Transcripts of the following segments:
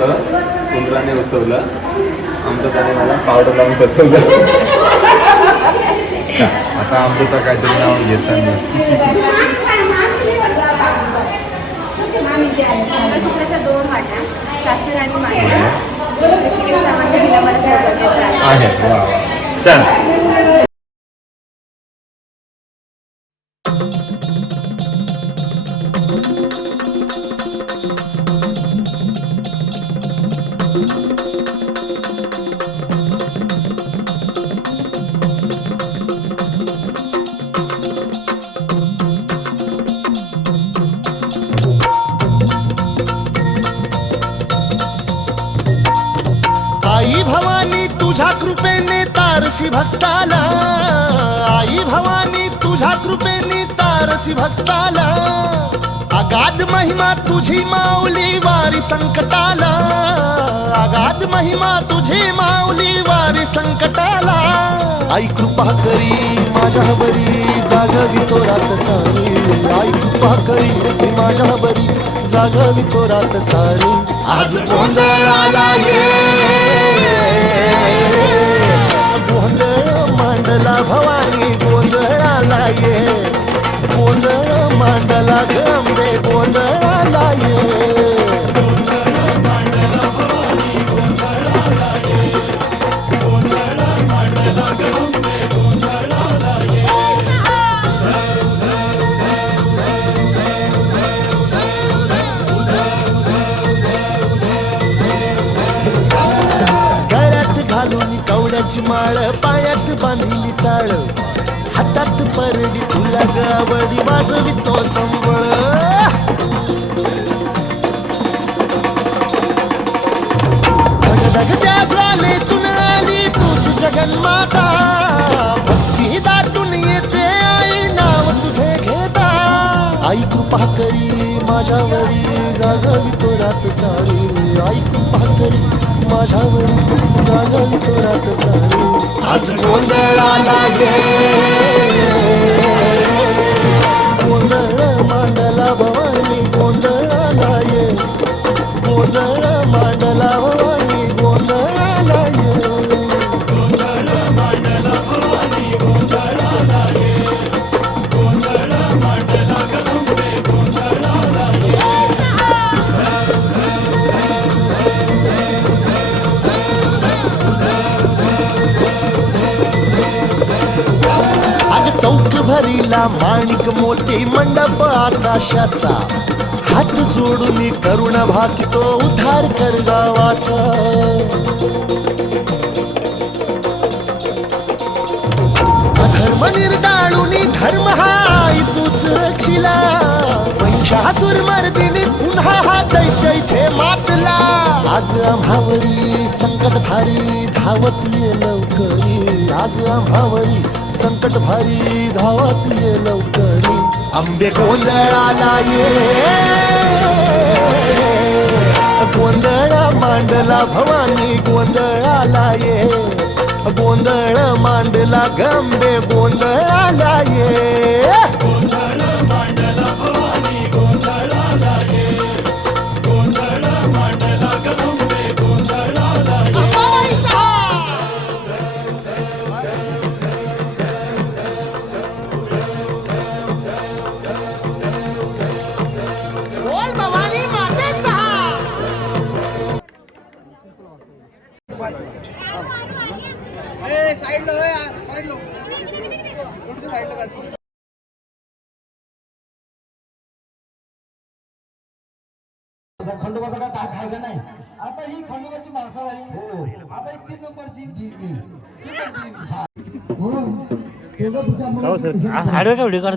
होतं कुंदराने बसवलं आमचं, त्याने मला पावडर लावून बसवलं. आता अमृता काहीतरी नाव घेत सांगितलं. स्वप्नाच्या 2 वाट्या सासर आणि माहेर ऋषिकेश रामांनी दिला मला सौभाग्याचा आहे. वा वा. चल आई भवानी तुझ्या कृपेने तारसी भक्ताला, आई भवानी तुझ्या कृपेने तारसी भक्ताला, अगाध महिमा तुझी माऊली वारी संकटाला, अगाध महिमा तुझी माऊली वारी संकटाला. आई कृपा करी माझ्यावरी जागवी तो रात सारी, आई कृपा करी माझ्यावरी जागवी तो रात सारी. आज गोंधळाला ये गोंधळ मांडला भवानी गोंधळाला ये, गोंधळ मांडला गंबे गोंधळाला ये. कवड्याची माळ पायात बांधिली चाळ, हातात परडी फुला गावडी वाजवी तो संबळ. धगधगत्या ज्वालेतून आली तूच जगन्माता, भक्ती दाटून येते आई नाव तुझे घेता. आई कृपा करी माझ्यावरी जागवी तो रात सारी, आई कृपा करी माझ्यावरी जागवी तो रात सारी. आज गोंधळाला ये गोंधळ मांडला भवानी गोंधळाला ये, गोंधळ मांडला भवानी गोंधळाला ये. चौक भरीला माणिक मोती मंडप आकाशाचा, हात जोडून करुण भाकितो उद्धार कर गावाचा. अधर्म निर्दाळून धर्म हाय तूच रक्षिला, महिषासुर मर्दिनी पुन्हा हा दैत्य इथे मातला. आज आम्हावरी संकट भारी धावत ये लवकरी, आज आम्हावरी संकट भारी धावत ये लवकरी. आंबे गोंधळाला ये गोंधळ मांडला भवानी गोंधळाला ये, गोंधळ मांडला गंबे गोंधळाला ये. गोंधळ मांडला भवानी गोंधळाला ये, गोंधळ मांडला गंबे गोंधळाला ये. खंडोबाचा काय ताक आहे का नाही? आता ही खंडोबाची माणसं आहे. हो आता 3 नंबरची हो सर हाडवे का व्हिडिओ काढ.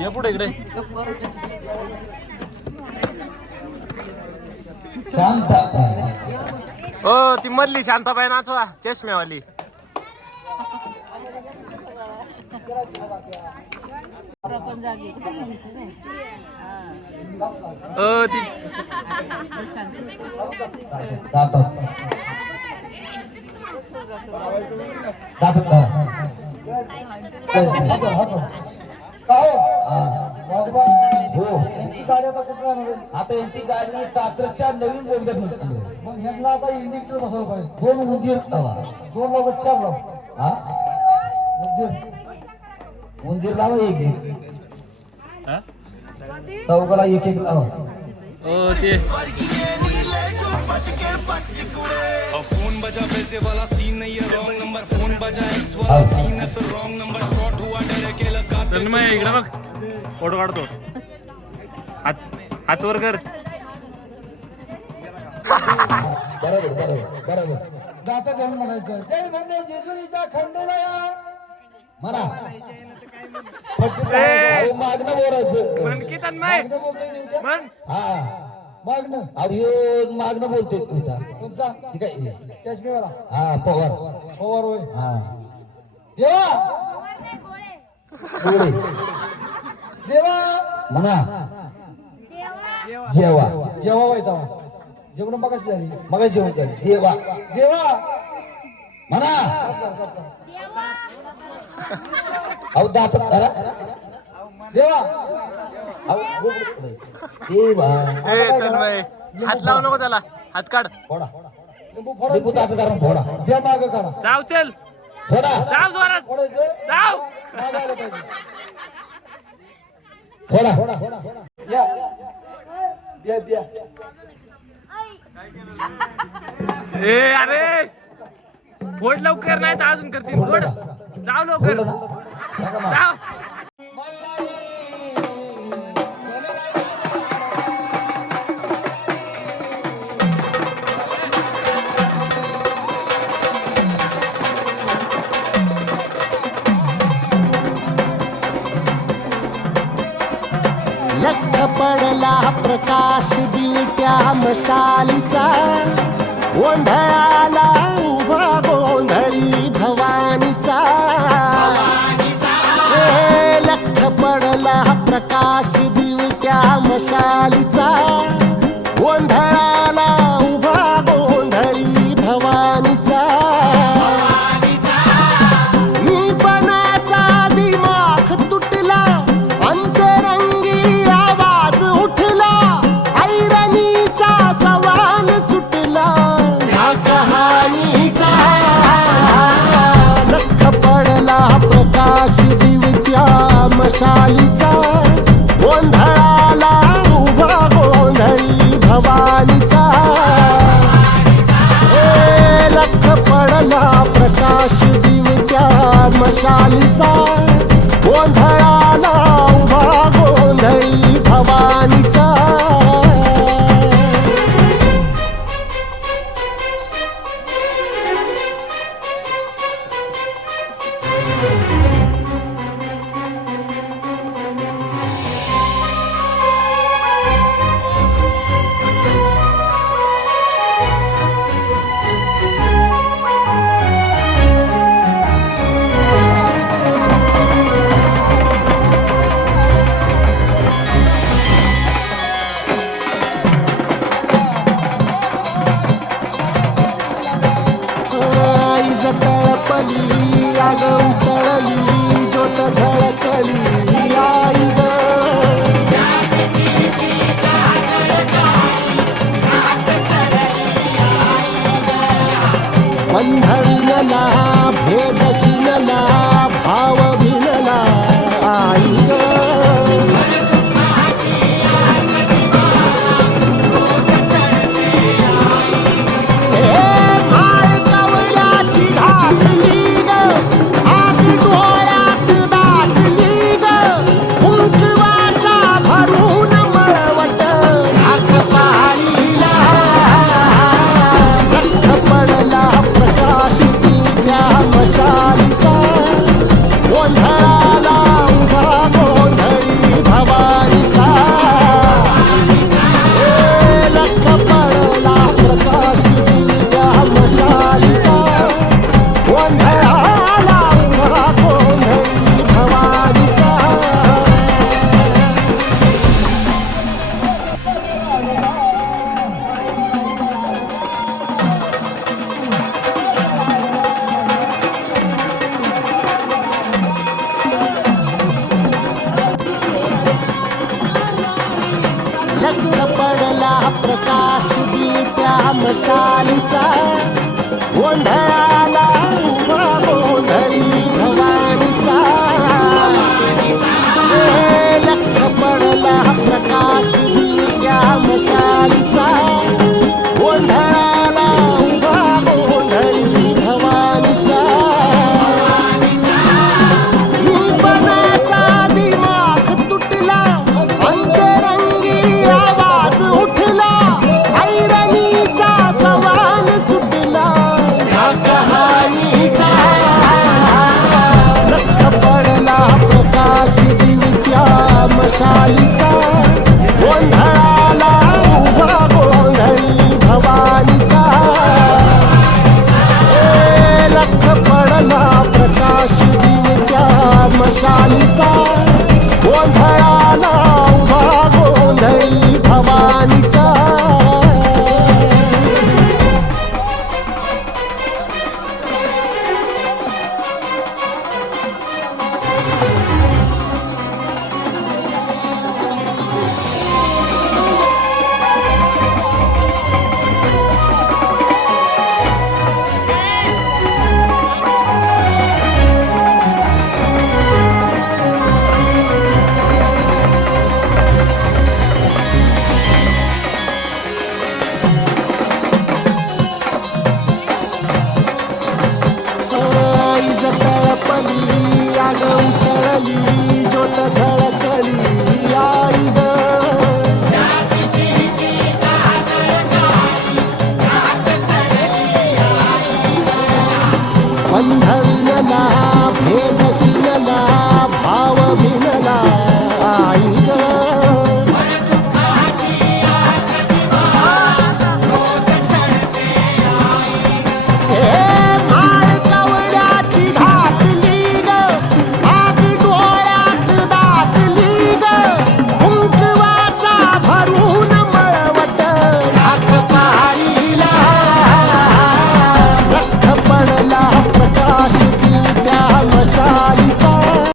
या पुढे इकडे शांता. ओ ती मधली शांताबाई नाचवा चष्म्यावाली. का हो यांची गाडी आता कुठे जाणार आहे? आता यांची गाडी कात्रच्या नवीन बोगद्यात निघाली. मग ह्यांना आता इंडिकेटर बसवलं पाहिजे. 2 उंदीर 2 लाव 4 लाव. हा उंदीर लाव एक चौकाला एक लाव. फोन बजा पैसे वाला सीन नहीं है रॉन्ग नंबर फोन बजा एक्स वाला सीन है फिर रॉन्ग नंबर शॉट हुआ डरे के लगा तन्मय इकडे बघ फोटो काढतो हात वर कर बरोबर गाता घेऊन म्हणायचं जय म्हणणे जेजुरीच्या खंडेला या म्हणा. मागणं बोलायचं. म्हण की तन्मय मागणं बोलतोय नेमक्या? म्हण हा मागणं अहो मागणं बोलतोय तुमचा कोणचा ठीक आहे कॅशमीवाला. हा पवार होय. हा देवा गोळे देवा म्हणा जेवा व्हायचा जेवण मगाशी झाली जेवण झाली देवा म्हणा. अहो दात देवा देवा तन्मय हात लावू नको त्याला हात काढ फोडा लिंबू दात धरून फोडा द्या माग काढा जाऊ चल फोडा जाऊ जोरात फोडायचं जाऊ माग आलं पाहिजे. फोडा या बिया ए अरे फोड लवकर नाही तर अजून करतील फोड जाऊ लवकर जाऊ लख पडला प्रकाश दिवट्या मशालीचा गोंधळाला उभा गोंधळी भवानीचा. लख पडला प्रकाश दिवट्या मशालीचा गोंधळाला उभा गोंधळी भवानीचा. मी पणाचा दिमाग तुटला अंतरंगी आवाज उठला ऐरणीचा सवाल सुटला ह्या कहाणीचा. लख पडला प्रकाश दिवट्या मशालीचा गोंधळाला उभा गोंधळी भवानीचा. लख पडला प्रकाश दिवट्या मशालीचा गोंधळाला उभा गोंधळी भवानीचा. तळपली आग उसळली ज्योत झळकली आई ग. बंधविनला भेद शिनला भाव भिनला आई ग. मशालीचा मशालीचा गोंधळाला उभा गोंधळी भवानीचा लख पडला प्रकाश दिव्या मशालीचा गोंधळाला उभा गोंधळी भवानीचा निपणाचा दिमाग तुटला अंतरंगी आवाज उठला ऐरणीचा सवाल सुटला ह्या कहाणीचा लख पडला प्रकाश दिव्या मशालीचा गोंधळाला उभा गोंधळी भवानीचा लख पडला प्रकाश दिव्या मशालीचा गोंधळाला उभा गोंधळी भवानीचा तळपली आगव सरली ज्योत झळकली आई ग बंधन